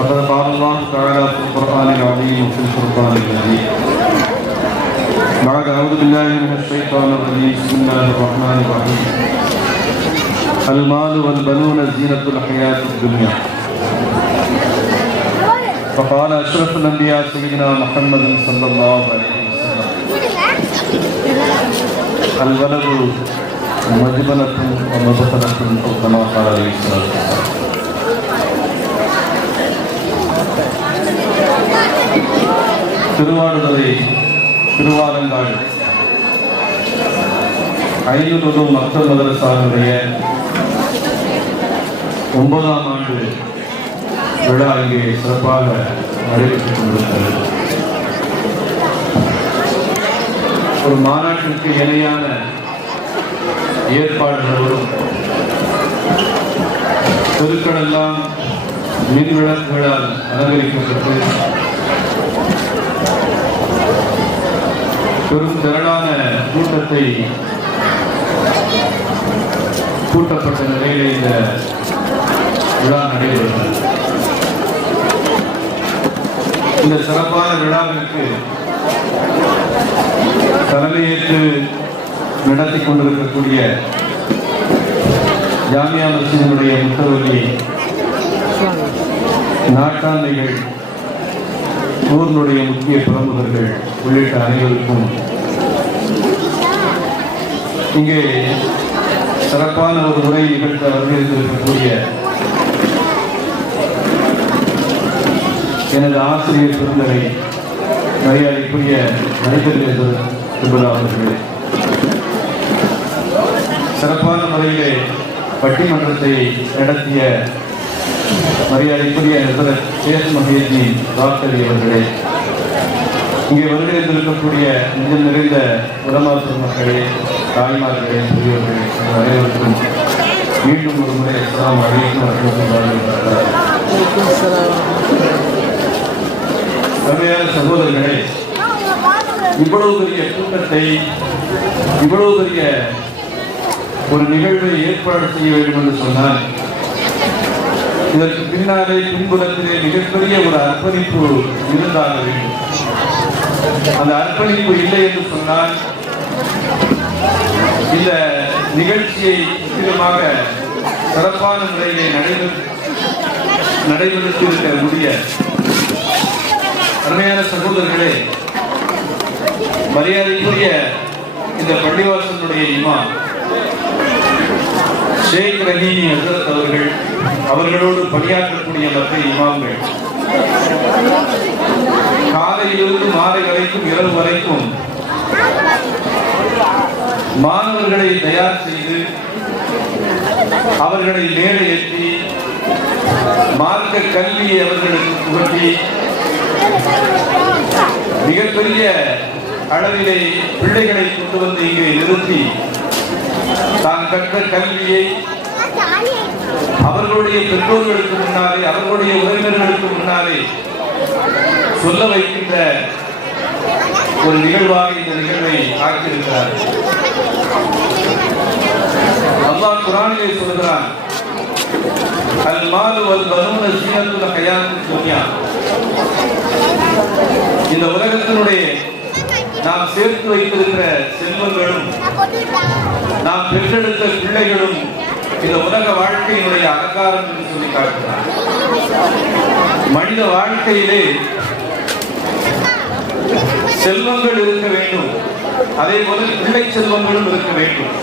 فقد قال الله تعالى في القرآن العظيم وفي الفرقان المجيد. بعد أعوذ بالله من الشيطان الرجيم. بسم الله الرحمن الرحيم. المال والبنون زينة الحياة الدنيا. فقال أشرف الأنبياء سيدنا محمد صلى الله عليه وسلم. الولد مجبنة أو كما قال عليه الصلاة والسلام. திருவாடுதுறை திருவாலங்காடு ஐநூறு மக்கள் மதரசாருடைய ஒன்பதாம் ஆண்டு விழா இங்கே சிறப்பாக நடைபெற்றுக் கொண்டிருக்கிறது. ஒரு மாநாட்டிற்கு இணையான ஏற்பாடுகளும் தெருக்களெல்லாம் மின் விளக்குகளால் அலங்கரிக்கப்பட்டு பெரும் திரளான கூட்டத்தை கூட்டப்பட்ட நிலையில் இந்த விழா நடைபெறுகிறது. இந்த சிறப்பான விழாவிற்கு தலைமையேற்று நடத்தி கொண்டிருக்கக்கூடிய ஜாமியா மசிதனுடைய முத்தவல்லி நாட்டாண்மைகள் ஊரினுடைய முக்கிய பிரமுகர்கள் உள்ளிட்ட அனைவருக்கும் இங்கே சிறப்பான ஒரு உரை நிகழ்த்த வருகிறக்கூடிய எனது ஆசிரியர் பிறந்தவை மரியாதைக்குரிய நடிகர் சுபலா அவர்களே. சிறப்பான முறையிலே பட்டிமன்றத்தை நடத்திய மரியாதைக்குரிய நண்பர் சேஷ் மகேஜி டாக்டர் அவர்களே இங்கே வருகிறந்திருக்கக்கூடிய நெஞ்சம் நிறைந்த உடமாற்று மக்களே தாய்மார்களே பெரியவர்களே அனைவருக்கும் மீண்டும் ஒரு முறை அஸ்ஸலாமு அலைக்கும் சகோதரர்களே இவ்வளவு பெரிய கூட்டத்தை இவ்வளவு பெரிய ஒரு நிகழ்வை ஏற்பாடு செய்ய வேண்டும் என்று சொன்னால் இதற்கு பின்னாலே பின்புறத்திலே மிகப்பெரிய ஒரு அர்ப்பணிப்பு இருந்தாக வேண்டும். அந்த அர்ப்பணிப்பு இல்லை என்று சொன்னால் இந்த நிகழ்ச்சியை முற்றிலுமாக சிறப்பான முறையிலே நடைபெற நடைபெறுத்தி இருக்க அருமையான சகோதரர்களே மரியாதைக்குரிய இந்த பள்ளிவாசனுடைய இமாம் ஷேக் ரஹீனி ஹசரத் அவர்கள் அவர்களோடு பணியாற்றக்கூடிய மற்ற இமாம்கள். காலையிலிருந்து மாலை வரைக்கும் இரவு வரைக்கும் மாணவர்களை தயார் செய்து அவர்களை மேடையேற்றி மார்க்க கல்வியை அவர்களுக்கு புகட்டி மிகப்பெரிய அளவிலே பிள்ளைகளை கொண்டு வந்து இங்கே நிறுத்தி தான் கற்ற கல்வியை அவர்களுடைய பெற்றோர்களுக்கு முன்னாலே அவர்களுடைய உறவினர்களுக்கு முன்னாலே சொல்ல வைக்கின்ற ஒரு நிகழ்வாக இந்த நிகழ்வை ஆக்கியிருக்கிறார் அல்லாஹ் குரானிலே சொல்கிறான் அல் மாலு வல் பனூன ஹயாத்துத் துன்யா. இந்த உலகத்தினுடைய நாம் சேர்த்து வைத்திருக்கிற செல்வங்களும் நாம் பெற்றெடுத்த பிள்ளைகளும் இந்த உலக வாழ்க்கையினுடைய அலங்காரம் என்று சொல்லி காட்டுகிறார். மனித வாழ்க்கையிலே செல்வங்கள் இருக்க வேண்டும். அதே போல பிள்ளை செல்வங்களும் இருக்க வேண்டும்.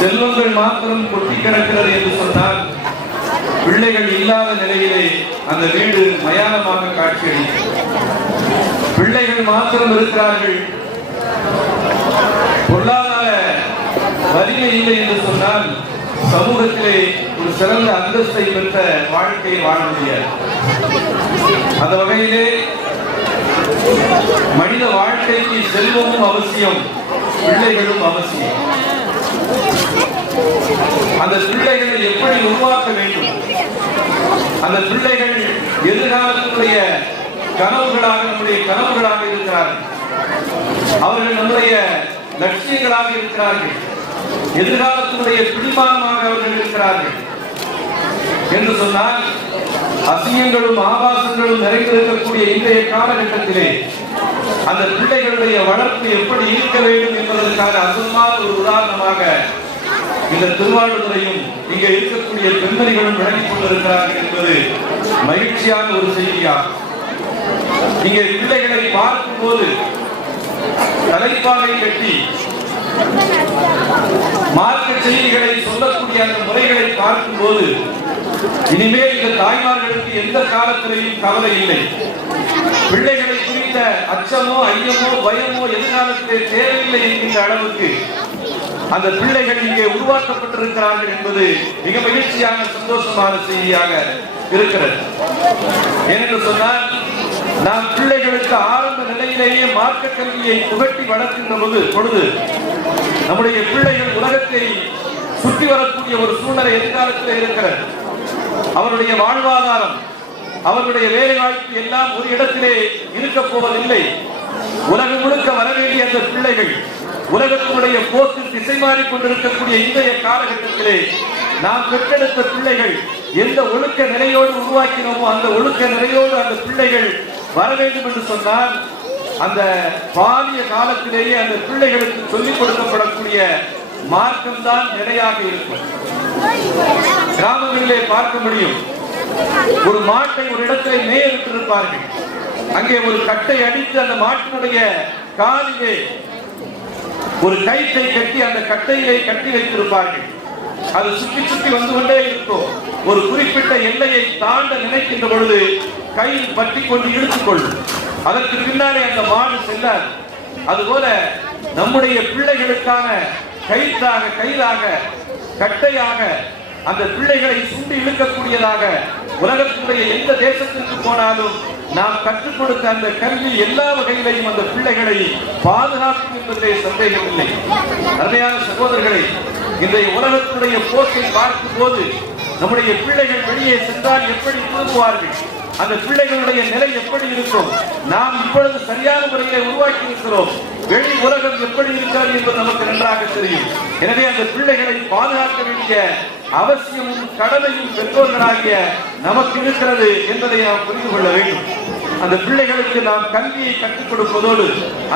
செல்வங்கள் மாத்திரம் கொட்டி கிடக்கிறது என்று சொன்னால் பிள்ளைகள் இல்லாத நிலையிலே அந்த வீடு மயானமாக காட்சியளிக்கும். பிள்ளைகள் மாத்திரம் இருக்கிறார்கள். பொருளாதார வலிமை இல்லை என்று சொன்னால் சமூகத்திலே ஒரு சிறந்த அந்தஸ்தை பெற்ற வாழ்க்கையை வாழ முடியாது. அந்த வகையிலே மனித வாழ்க்கைக்கு செல்வமும் அவசியம் பிள்ளைகளும் அவசியம். அந்த பிள்ளைகளை எப்படி உருவாக்க வேண்டும்? அந்த பிள்ளைகள் எதிர்காலத்துடைய கனவுகளாக நம்முடைய கனவுகளாக இருக்கிறார்கள். அவர்கள் நம்முடைய லட்சியங்களாக இருக்கிறார்கள். எதிர்காலத்தினுடைய பிடிமானமாக அவர்கள் இருக்கிறார்கள். என்று சொன்னால் அசிங்கங்களும் ஆபாசங்களும் நிறைந்திருக்கக்கூடிய இன்றைய காலகட்டத்திலே அந்த பிள்ளைகளுடைய வளர்ப்பு எப்படி இருக்க வேண்டும் என்பதற்கான அசுமான ஒரு உதாரணமாக இந்த திருவாரூரையும் இங்கே இருக்கக்கூடிய பெண்மணிகளும் விளங்கிக் கொண்டிருக்கிறார்கள் என்பது மகிழ்ச்சியான ஒரு செய்தியாகும். நீங்கள் பிள்ளைகளை பார்க்கும்போது தலைப்பாகை கட்டி மார்க்க செய்திகளை சொல்லக்கூடிய அந்த முறைகளை பார்க்கும்போது இனிமேல் இந்த தாய்மார்களுக்கு எந்த காலத்திலையும் கவலை இல்லை. பிள்ளைகளை குறித்த அச்சமோ ஐயமோ பயமோ எதிர்காலத்திலே தேவையில்லை என்கின்ற அளவுக்கு அந்த பிள்ளைகள் இங்கே உருவாக்கப்பட்டிருக்கிறார்கள் என்பது மிக மகிழ்ச்சியான சந்தோஷமான செய்தியாக இருக்கிறது. ஏனென்று சொன்னால் நாம் பிள்ளைகளுக்கு ஆரம்ப நிலையிலேயே மார்க்க கல்வியை புகட்டி வளர்க்கின்ற போது பொழுது நம்முடைய பிள்ளைகள் உலகத்தை சுற்றி வரக்கூடிய ஒரு சூழ்நிலை எதிர்காலத்தில் இருக்கிறது. அவருடைய வாழ்வாதாரம் அவருடைய வேலை வாய்ப்பு எல்லாம் ஒரு இடத்திலே இருக்க போவதில்லை. உலகம் முழுக்க வர வேண்டிய அந்த பிள்ளைகள் உலகத்தினுடைய போக்கு திசை மாறி கொண்டிருக்கக்கூடிய இன்றைய காலகட்டத்திலே நாம் பெற்றெடுத்த பிள்ளைகள் எந்த ஒழுக்க நிலையோடு உருவாக்கினோமோ அந்த ஒழுக்க நிலையோடு அந்த பிள்ளைகள் வர வேண்டும் என்று சொன்னால் அந்த பாலிய காலத்திலேயே அந்த பிள்ளைகளுக்கு சொல்லிக் கொடுக்கப்படக்கூடிய மார்க்கம்தான் நிறையாக இருக்கும். கிராமங்களிலே பார்க்க முடியும். ஒரு மாட்டை ஒரு இடத்திலே மேயிட்டிருப்பார்கள் அங்கே ஒரு கட்டை அடித்து அந்த மாட்டினுடைய காலிலே ஒரு கயிற்றை கட்டி அந்த கட்டையிலே கட்டி வைத்திருப்பார்கள். அது சுற்றி சுற்றி வந்து கொண்டே இருக்கும். ஒரு குறிப்பிட்ட எல்லையை தாண்ட நினைக்கின்ற பொழுது கையில் பற்றி கொண்டு இழுத்துக் அதற்கு பின்னாலே அந்த மாடு செல்லாது. அதுபோல நம்முடைய பிள்ளைகளுக்கான கயிற்றாக கயிறாக கட்டையாக அந்த பிள்ளைகளை சுண்டி இழுக்கக்கூடியதாக உலகத்துடைய எந்த தேசத்திற்கு போனாலும் நாம் கற்றுக் கொடுத்த அந்த கல்வி எல்லா வகையிலையும் அந்த பிள்ளைகளை பாதுகாக்கும் என்பதிலே சந்தேகம் இல்லை அருமையான சகோதரர்களை இன்றைய உலகத்துடைய போக்கை பார்க்கும் போது நம்முடைய பிள்ளைகள் வெளியே சென்றால் எப்படி திரும்புவார்கள் அந்த பிள்ளைகளுடைய நிலை எப்படி இருக்கும்? நாம் இப்பொழுது சரியான முறையை உருவாக்கி இருக்கிறோம். வெளி உலகம் எப்படி இருக்கிறது என்பது நமக்கு நன்றாக தெரியும். எனவே அந்த பிள்ளைகளை பாதுகாக்க வேண்டிய அவசியமும் கடமையும் பெற்றோர்களாகிய நமக்கு இருக்கிறது என்பதை நாம் புரிந்து கொள்ள வேண்டும். அந்த பிள்ளைகளுக்கு நாம் கல்வியை கற்றுக் கொடுப்பதோடு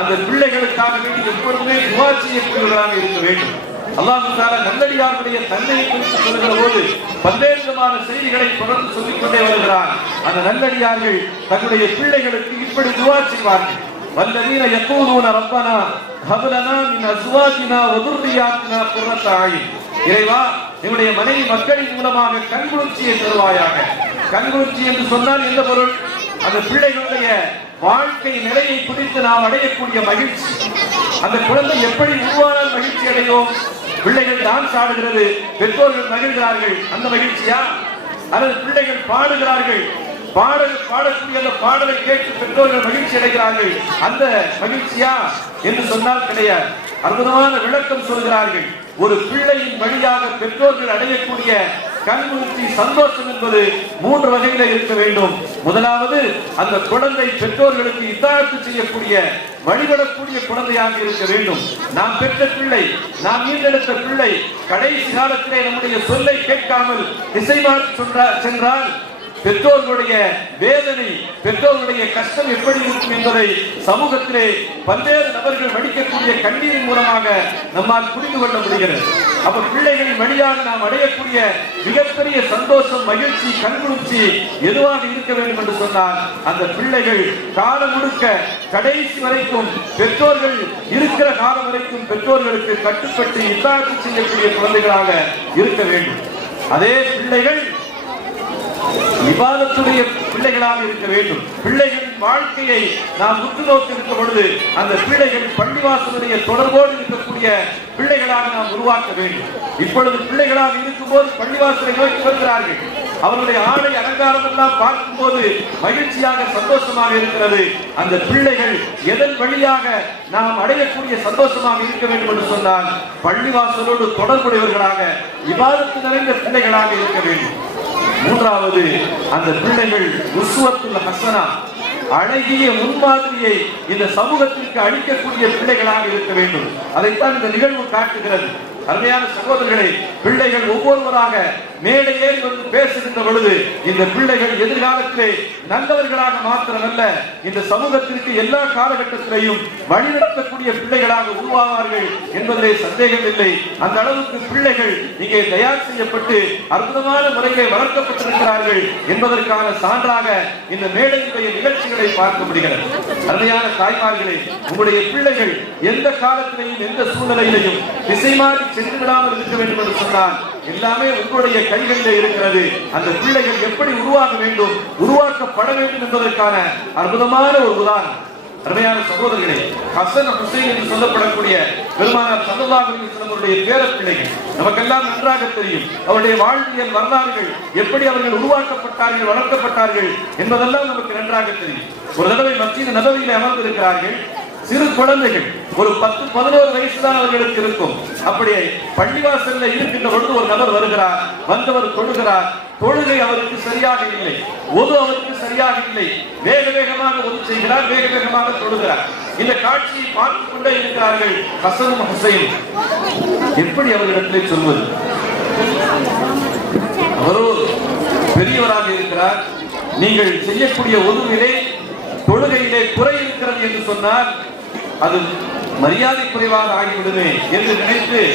அந்த பிள்ளைகளுக்காக வேண்டி எப்பொழுதுமே துவா செய்யக்கூடியவர்களாக இருக்க வேண்டும். அல்லாஹு நல்லடியாருடைய தந்தையை குறித்து சொல்கிற போது பல்வேறு விதமான செய்திகளை தொடர்ந்து சொல்லிக் கொண்டே வருகிறார். அந்த நல்லடியார்கள் தங்களுடைய பிள்ளைகளுக்கு இப்படி துவா செய்வார்கள். வல்லதீன யக்கூனூன ரப்பனா ஹப்லனா மின் அசுவாஜினா வதுர்ரியாத்தினா குர்ரத்த அயின். இறைவா என்னுடைய மனைவி மக்களின் மூலமாக கண்குளிர்ச்சியை தருவாயாக. கண்குளிர்ச்சி என்று சொன்னால் எந்த பொருள்? அந்த பிள்ளைகளுடைய வாழ்க்கை நிலையை குறித்து நாம் அடையக்கூடிய மகிழ்ச்சி. அந்த குழந்தை எப்படி உருவானால் மகிழ்ச்சி அடையும்? பிள்ளைகள் டான்ஸ் ஆடுகிறது. பெற்றோர்கள் மகிழ்கிறார்கள். அந்த மகிழ்ச்சியா? அல்லது பிள்ளைகள் பாடுகிறார்கள். பாடல் பாடக்கூடிய அந்த பாடலை கேட்டு பெற்றோர்கள் மகிழ்ச்சி அடைகிறார்கள். அந்த மகிழ்ச்சியா? என்று சொன்னால் கிடையாது. அற்புதமான விளக்கம் சொல்கிறார்கள். ஒரு பிள்ளையின் வழியாக பெற்றோர்கள் அடையக்கூடிய கண்குளிர்ச்சி சந்தோஷம் என்பது மூன்று வகையில இருக்க வேண்டும். முதலாவது அந்த குழந்தை பெற்றோர்களுக்கு இத்தாழ்த்து செய்யக்கூடிய வழிபடக்கூடிய குழந்தையாக இருக்க வேண்டும். நாம் பெற்ற பிள்ளை நாம் ஈண்டெடுத்த பிள்ளை கடைசி காலத்திலே நம்முடைய சொல்லை கேட்காமல் திசை மாற்றி சென்றால் பெற்றோர்களுடைய வேதனை பெற்றோர்களுடைய கஷ்டம் எப்படி இருக்கும் என்பதை சமூகத்திலே பல்வேறு நபர்கள் வடிக்கக்கூடிய கண்ணீரின் மூலமாக நம்மால் புரிந்து கொள்ள முடிகிறது. அப்ப பிள்ளைகளின் வழியாக நாம் அடையக்கூடிய மிகப்பெரிய சந்தோஷம் மகிழ்ச்சி கண்குளிர்ச்சி எதுவாக இருக்க வேண்டும் என்று சொன்னால் அந்த பிள்ளைகள் காலம் முழுக்க கடைசி வரைக்கும் பெற்றோர்கள் இருக்கிற காலம் வரைக்கும் பெற்றோர்களுக்கு கட்டுப்பட்டு இத்தாக்கு செய்யக்கூடிய குழந்தைகளாக இருக்க வேண்டும். அதே பிள்ளைகள் விவாதத்துடைய பிள்ளைகளாக இருக்க வேண்டும். பிள்ளைகளின் வாழ்க்கையை நாம் உற்று நோக்கி இருக்கும் பொழுது அந்த பிள்ளைகள் பள்ளிவாசலுடைய தொடர்போடு இருக்கக்கூடிய பிள்ளைகளாக நாம் உருவாக்க வேண்டும். இப்பொழுது பிள்ளைகளாக இருக்கும்போது பள்ளிவாசலை நோக்கி வருகிறார்கள். அவருடைய ஆடை அலங்காரம் எல்லாம் பார்க்கும்போது மகிழ்ச்சியாக சந்தோஷமாக இருக்கிறது. அந்த பிள்ளைகள் எதன் வழியாக நாம் அடையக்கூடிய சந்தோஷமாக இருக்க வேண்டும் என்று சொன்னால் பள்ளிவாசலோடு தொடர்புடையவர்களாக விவாதத்து நிறைந்த பிள்ளைகளாக இருக்க வேண்டும். மூன்றாவது அந்த பிள்ளைகள் உஸ்வத்துல் ஹசனா அழகிய முன்மாதிரியை இந்த சமூகத்திற்கு அளிக்கக்கூடிய பிள்ளைகளாக இருக்க வேண்டும். அதைத்தான் இந்த நிகழ்வு காட்டுகிறது. அருமையான சகோதரர்களே பிள்ளைகள் ஒவ்வொருவராக மேடை ஏறி வந்து பேசுகின்ற பொழுது இந்த பிள்ளைகள் எதிர்காலத்திலே நல்லவர்களாக மாத்திரமல்ல இந்த சமூகத்திற்கு எல்லா காலகட்டத்திலையும் வழிநடத்தக்கூடிய பிள்ளைகளாக உருவாவார்கள் என்பதிலே சந்தேகம் இல்லை. அந்த அளவுக்கு பிள்ளைகள் இங்கே தயார் செய்யப்பட்டு அற்புதமான முறையிலே வளர்க்கப்பட்டிருக்கிறார்கள் என்பதற்கான சான்றாக இந்த மேடையுடைய நிகழ்ச்சிகளை பார்க்க முடிகிறது. அருமையான தாய்மார்களே உங்களுடைய பிள்ளைகள் எந்த காலத்திலையும் எந்த சூழ்நிலையிலையும் திசை மாறி சென்று விடாமல் இருக்க வேண்டும் என்று சொன்னால் எல்லாமே உங்களுடைய கைகளில் இருக்கிறது. அந்த பிள்ளைகள் எப்படி உருவாக வேண்டும் உருவாக்கப்பட வேண்டும் என்பதற்கான அற்புதமான ஒரு உதாரணம். அருமையான சகோதரர்களே ஹசன் ஹுசைன் என்று சொல்லப்படக்கூடிய பெருமானார் சல்லல்லாஹு அலைஹி வஸல்லம் அவருடைய பேர பிள்ளைகள். நமக்கெல்லாம் நன்றாக தெரியும். அவருடைய வாழ்வியல் வரலாறுகள் எப்படி அவர்கள் உருவாக்கப்பட்டார்கள் வளர்க்கப்பட்டார்கள் என்பதெல்லாம் நமக்கு நன்றாக தெரியும். ஒரு தடவை மத்திய நபவியிலே அமர்ந்திருக்கிறார்கள். சிறு குழந்தைகள் ஒரு பத்து பதினோரு வயசு தான் அவர்களுக்கு இருக்கும். அப்படியே பள்ளிவாசல்ல இருக்கின்ற பொழுது ஒரு நபர் வருகிறார் வந்தவர் தொழுகிறார். தொழுகை அவருக்கு சரியாக இல்லை. ஒது அவருக்கு சரியாக இல்லை. வேக வேகமாக ஒது செய்கிறார் வேக வேகமாக தொழுகிறார். இந்த காட்சியை பார்த்து கொண்டே இருக்கிறார்கள் ஹசனும் ஹசைன் எப்படி அவர்களிடத்திலே சொல்வது? அவரோ பெரியவராக இருக்கிறார். நீங்கள் செய்யக்கூடிய ஒதுவிலே தொழுகையிலே குறை இருக்கிறது என்று சொன்னால் அது மரியாதை குறைவாக ஆகிவிடுமே என்று நினைத்து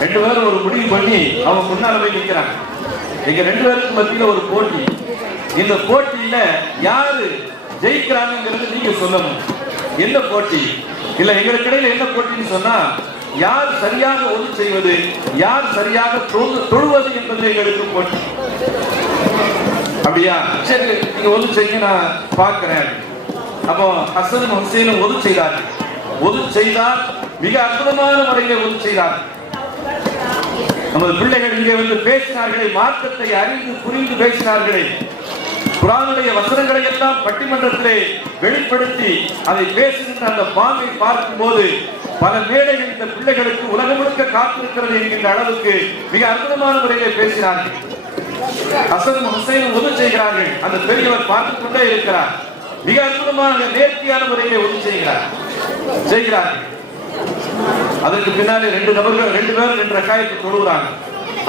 ரெண்டு பேரும் ஒரு முடிவு பண்ணி அவங்க முன்னால போய் நிற்கிறாங்க எங்க ரெண்டு பேருக்கு மத்தியில் ஒரு போட்டி. இந்த போட்டியில யாரு ஜெயிக்கிறாங்கிறது நீங்க சொல்லணும். என்ன போட்டி? இல்ல எங்களுக்கு இடையில என்ன போட்டின்னு சொன்னா யார் சரியாக ஒது செய்வது யார் சரியாக தொழு- தொழுவது என்பதில் எங்களுக்கு போட்டி. அப்படியா? சரி நீங்க ஒது செய்யுங்க நான் பார்க்கிறேன். அப்போ ஹசனும் ஹுசைனும் ஒது செய்தார்கள். ஒது செய்தார். மிக அற்புதமான முறையில் ஒது செய்தார். நமது பிள்ளைகள் இங்கே வந்து பேசினார்களே மார்க்கத்தை அறிந்து புரிந்து பேசினார்களே. குரானுடைய வசனங்களை எல்லாம் பட்டிமன்றத்திலே வெளிப்படுத்தி அதை பேசுகின்ற அந்த பாம்பை பார்க்கும் போது பல மேடைகள் இந்த பிள்ளைகளுக்கு உலகம் முழுக்க காத்திருக்கிறது என்கின்ற அளவுக்கு மிக அற்புதமான முறையிலே பேசினார்கள். அசன் ஹுசைன் உதவி செய்கிறார்கள். அந்த பெரியவர் பார்த்துக் கொண்டே இருக்கிறார். மிக அற்புதமான நேர்த்தியான முறையிலே உதவி செய்கிறார். செய்கிறார்கள் அதற்கு பின்னாலே ரெண்டு நபர்கள் ரெண்டு பேரும் ரெண்டு ரக்காயத்தை தொழுகிறாங்க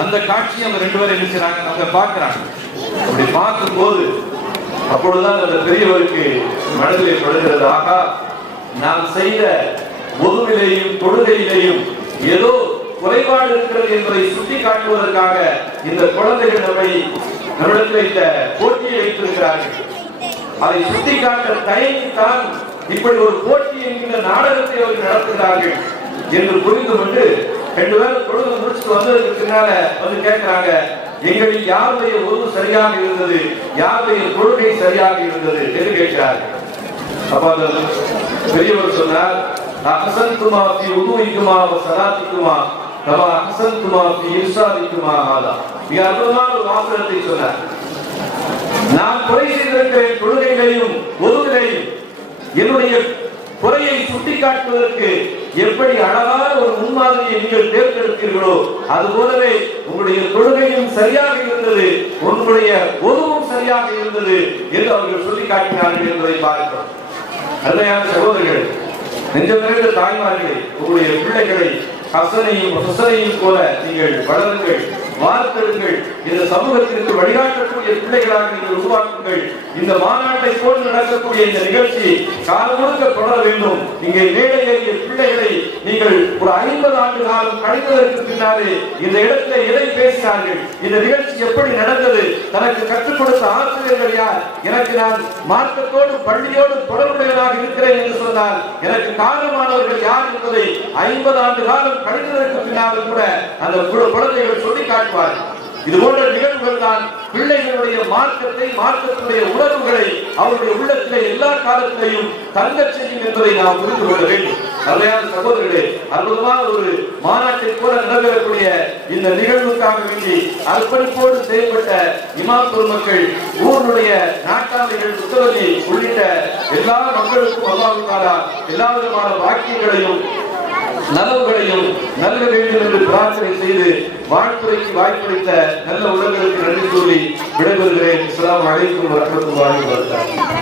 அந்த காட்சியை அவங்க ரெண்டு பேரும் நினைச்சாங்க அவங்க பார்க்கிறாங்க. அப்படி பார்க்கும்போது அப்பொழுதுதான் அந்த பெரியவருக்கு மனதிலே படுகிறது ஆகா நாம் செய்த ஒதுவிலேயும் தொழுகையிலையும் ஏதோ குறைபாடு இருக்கிறது என்பதை சுட்டி காட்டுவதற்காக இந்த குழந்தைகள் நம்மை நம்மிடத்தில் இந்த போட்டியை வைத்திருக்கிறார்கள். அதை சுட்டி காட்ட தயங்கித்தான் இப்படி ஒரு போட்டி என்கிற நாடகத்தை அவர்கள் நடத்துகிறார்கள் என்று புரிந்து கொண்டு ரெண்டு பேரும் தொழுது முடிச்சுட்டு வந்ததுக்கு பின்னால வந்து கேட்கிறாங்க எங்களில் யாருடைய உறவு சரியாக இருந்தது? யாருடைய கொள்கை சரியாக இருந்தது? என்று கேட்கிறார்கள். அப்ப அந்த பெரியவர் சொன்னார் அஹசன்துமா ஃபி உதுவிக்குமா வ சலாத்திக்குமா நம்ம அஹசன்துமா ஃபி இர்ஷாதிக்குமா ஆதா மிக அற்புதமான ஒரு வாசகத்தை சொன்னார். நான் குறை செய்திருக்கிறேன் கொள்கைகளையும் ஒருவரையும் என்னுடைய குறையை சுட்டிக்காட்டுவதற்கு எப்படி அழகான ஒரு முன்மாதிரியை நீங்கள் தேர்ந்தெடுத்தீர்களோ அது போலவே உங்களுடைய தொழுகையும் சரியாக இருந்தது உங்களுடைய உருவம் சரியாக இருந்தது என்று அவர்கள் சொல்லி காட்டினார்கள் என்பதை பார்க்கிறோம். அருமையான சகோதரர்கள் நெஞ்சம் நிறைந்த தாய்மார்களே உங்களுடைய பிள்ளைகளை ஹசனையும் ஹசனையும் போல நீங்கள் வளருங்கள். வார்த்தெடுங்கள் இந்த சமூகத்திற்கு வழிகாட்டக்கூடிய பிள்ளைகளாக நீங்கள் உருவாக்குங்கள். இந்த மாநாட்டை போல் நடக்கக்கூடிய இந்த நிகழ்ச்சி காலம் முழுக்க தொடர வேண்டும். இங்கே மேலே ஏறிய பிள்ளைகளை நீங்கள் ஒரு ஐம்பது ஆண்டு காலம் கழித்ததற்கு பின்னாலே இந்த இடத்துல எதை பேசினார்கள்? இந்த நிகழ்ச்சி எப்படி நடந்தது? தனக்கு கற்றுக் கொடுத்த ஆசிரியர்கள் யார்? எனக்கு நான் மார்க்கத்தோடு பள்ளியோடு தொடர்புடையவனாக இருக்கிறேன் என்று சொன்னால் எனக்கு காரணமானவர்கள் யார் என்பதை ஐம்பது ஆண்டு காலம் கழித்ததற்கு பின்னாலும் கூட அந்த குழந்தைகள் சொல்லி காட்டுவார்கள் இது போன்ற நிகழ்வுகள் தான் பிள்ளைகளுடைய மார்க்கத்தை மார்க்கத்துடைய உணர்வுகளை அவருடைய உள்ளத்திலே எல்லா காலத்திலையும் தங்க செய்யும் என்பதை நாம் புரிந்து கொள்ள வேண்டும். அருமையான சகோதரர்களே அற்புதமான ஒரு மாநாட்டை போல நிலவரக்கூடிய இந்த நிகழ்வுக்காக வேண்டி அர்ப்பணிப்போடு செயல்பட்ட இமாம் பெருமக்கள் ஊருடைய நாட்டாமைகள் புத்தகத்தில் உள்ளிட்ட எல்லா மக்களுக்கும் அல்லாவுக்கான எல்லா விதமான வாக்கியங்களையும் நலவுகளையும் நல்ல வேண்டும் என்று பிரார்த்தனை செய்து வாழ்த்துறைக்கு வாய்ப்பளித்த நல்ல உள்ளங்களுக்கு நன்றி கூறி விடைபெறுகிறேன். அனைத்தும் அலைக்கும் வரஹ்மத்துல்லாஹி வபரகாத்துஹு.